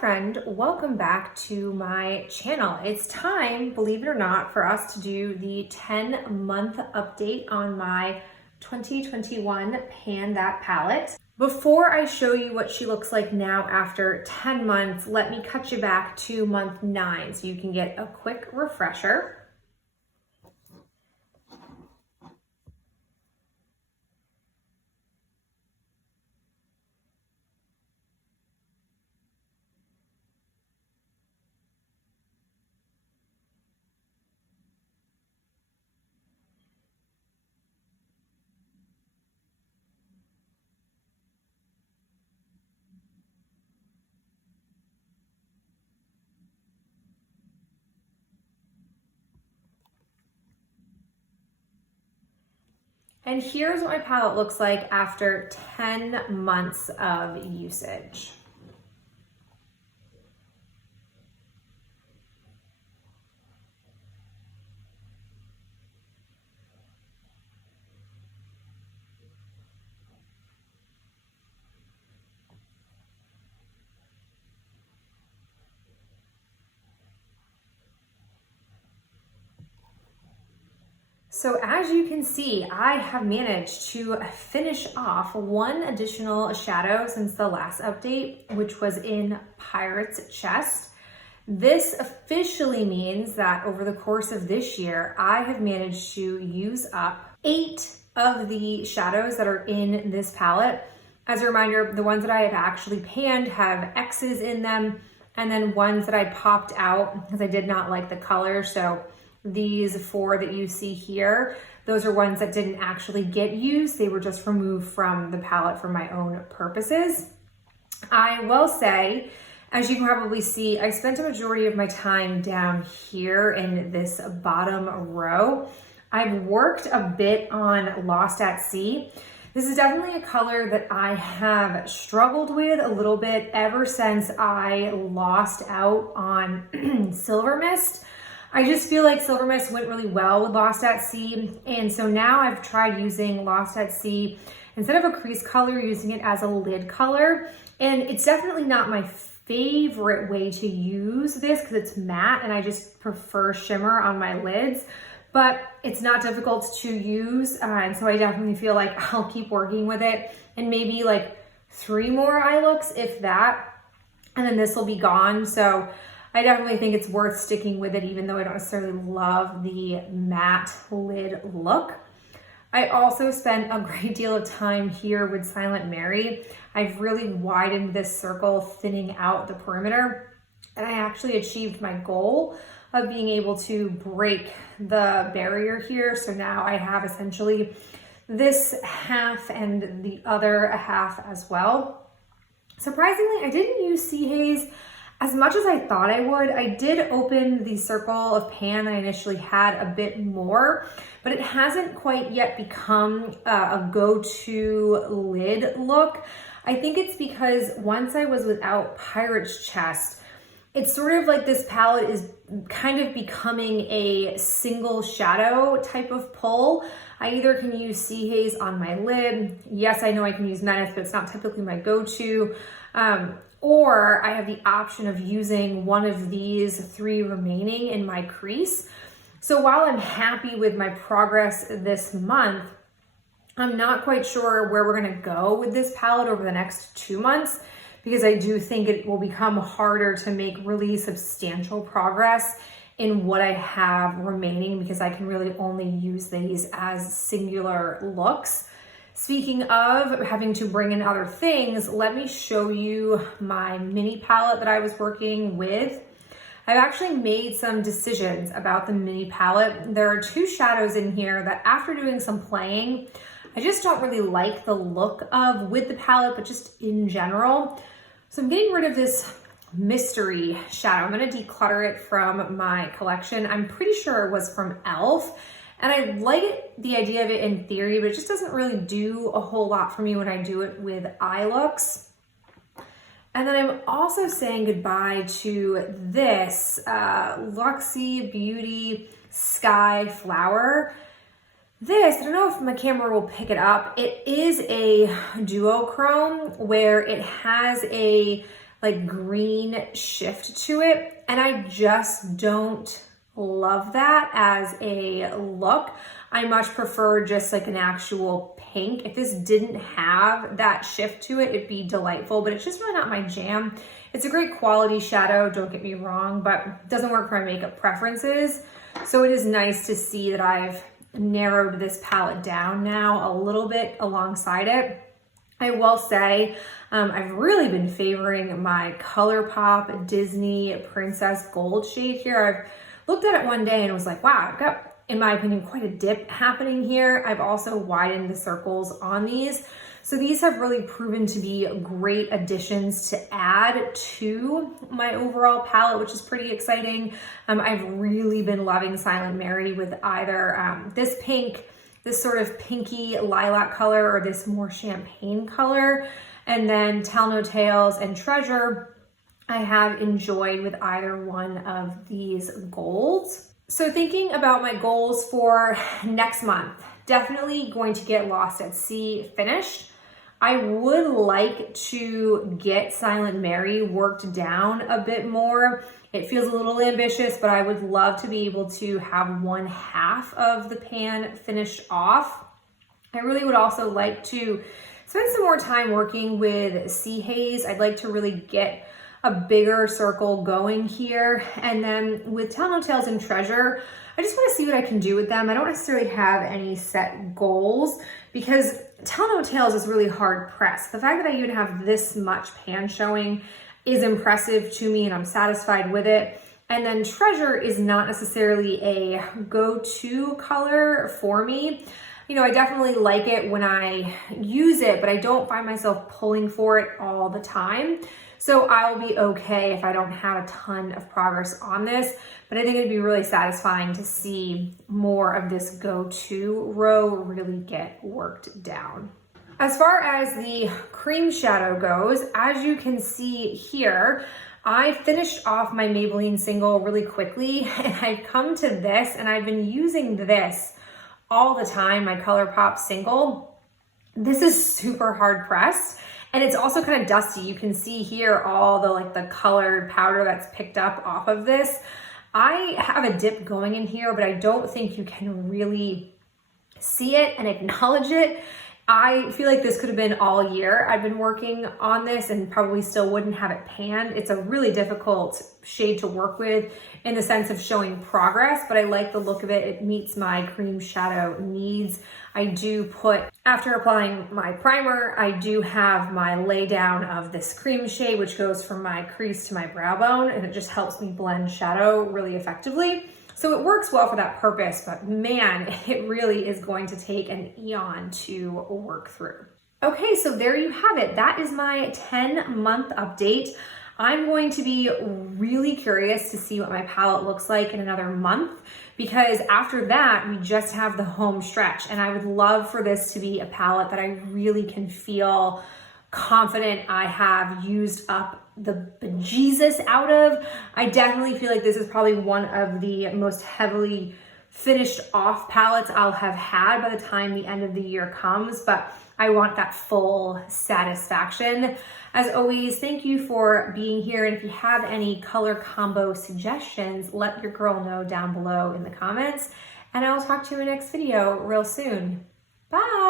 friend, welcome back to my channel. It's time, believe it or not, for us to do the 10-month update on my 2021 Pan That palette. Before I show you what she looks like now after 10 months, let me cut you back to month 9 so you can get a quick refresher. And here's what my palette looks like after 10 months of usage. So as you can see, I have managed to finish off one additional shadow since the last update, which was in Pirate's Chest. This officially means that over the course of this year, I have managed to use up 8 of the shadows that are in this palette. As a reminder, the ones that I have actually panned have X's in them, and then ones that I popped out because I did not like the color. So these 4 that you see here, those are ones that didn't actually get used. They were just removed from the palette for my own purposes. I will say, as you can probably see, I spent a majority of my time down here in this bottom row. I've worked a bit on Lost at Sea. This is definitely a color that I have struggled with a little bit ever since I lost out on Silver Mist. I just feel like Silver Mist went really well with Lost at Sea, and so now I've tried using Lost at Sea instead of a crease color, using it as a lid color, and it's definitely not my favorite way to use this because it's matte and I just prefer shimmer on my lids, but it's not difficult to use, and so I definitely feel like I'll keep working with it, and maybe like 3 more eye looks, if that, and then this will be gone. So I definitely think it's worth sticking with it, even though I don't necessarily love the matte lid look. I also spent a great deal of time here with Silent Mary. I've really widened this circle, thinning out the perimeter, and I actually achieved my goal of being able to break the barrier here. So now I have essentially this half and the other half as well. Surprisingly, I didn't use Sea Haze as much as I thought I would. I did open the circle of pan I initially had a bit more, but it hasn't quite yet become a go-to lid look. I think it's because once I was without Pirate's Chest, it's sort of like this palette is kind of becoming a single shadow type of pull. I either can use Sea Haze on my lid. Yes, I know I can use Menace, but it's not typically my go-to. Or I have the option of using one of these 3 remaining in my crease. So while I'm happy with my progress this month, I'm not quite sure where we're gonna go with this palette over the next 2 months, because I do think it will become harder to make really substantial progress in what I have remaining, because I can really only use these as singular looks. Speaking of having to bring in other things, let me show you my mini palette that I was working with. I've actually made some decisions about the mini palette. There are 2 shadows in here that after doing some playing, I just don't really like the look of with the palette, but just in general. So I'm getting rid of this mystery shadow. I'm gonna declutter it from my collection. I'm pretty sure it was from e.l.f. And I like the idea of it in theory, but it just doesn't really do a whole lot for me when I do it with eye looks. And then I'm also saying goodbye to this Luxie Beauty Sky Flower. This, I don't know if my camera will pick it up. It is a duochrome where it has a like green shift to it. And I just don't love that as a look. I much prefer just like an actual pink. If this didn't have that shift to it, it'd be delightful, but it's just really not my jam. It's a great quality shadow, don't get me wrong, but it doesn't work for my makeup preferences. So it is nice to see that I've narrowed this palette down now a little bit alongside it. I will say, I've really been favoring my ColourPop Disney Princess Gold shade here. I've looked at it one day and was like, wow, I've got, in my opinion, quite a dip happening here. I've also widened the circles on these. So these have really proven to be great additions to add to my overall palette, which is pretty exciting. I've really been loving Silent Mary with either this pink, this sort of pinky lilac color, or this more champagne color. And then Tell No Tales and Treasure, I have enjoyed with either one of these golds. So thinking about my goals for next month, definitely going to get Lost at Sea finished. I would like to get Silent Mary worked down a bit more. It feels a little ambitious, but I would love to be able to have one half of the pan finished off. I really would also like to spend some more time working with Sea Haze. I'd like to really get a bigger circle going here. And then with Tell No Tales and Treasure, I just want to see what I can do with them. I don't necessarily have any set goals because Tell No Tales is really hard pressed. The fact that I even have this much pan showing is impressive to me and I'm satisfied with it. And then Treasure is not necessarily a go-to color for me. You know, I definitely like it when I use it, but I don't find myself pulling for it all the time. So I'll be okay if I don't have a ton of progress on this, but I think it'd be really satisfying to see more of this go-to row really get worked down. As far as the cream shadow goes, as you can see here, I finished off my Maybelline single really quickly and I've come to this and I've been using this all the time, my ColourPop single. This is super hard pressed. And it's also kind of dusty. You can see here all the colored powder that's picked up off of this. I have a dip going in here, but I don't think you can really see it and acknowledge it. I feel like this could have been all year. I've been working on this and probably still wouldn't have it panned. It's a really difficult shade to work with in the sense of showing progress, but I like the look of it. It meets my cream shadow needs. I do put, after applying my primer, I do have my lay down of this cream shade, which goes from my crease to my brow bone, and it just helps me blend shadow really effectively. So it works well for that purpose, but man, it really is going to take an eon to work through. Okay, so there you have it. That is my 10-month update. I'm going to be really curious to see what my palette looks like in another month, because after that, we just have the home stretch, and I would love for this to be a palette that I really can feel confident I have used up the bejesus out of. I definitely feel like this is probably one of the most heavily finished off palettes I'll have had by the time the end of the year comes, but I want that full satisfaction. As always, thank you for being here. And if you have any color combo suggestions, let your girl know down below in the comments. And I'll talk to you in the next video real soon. Bye.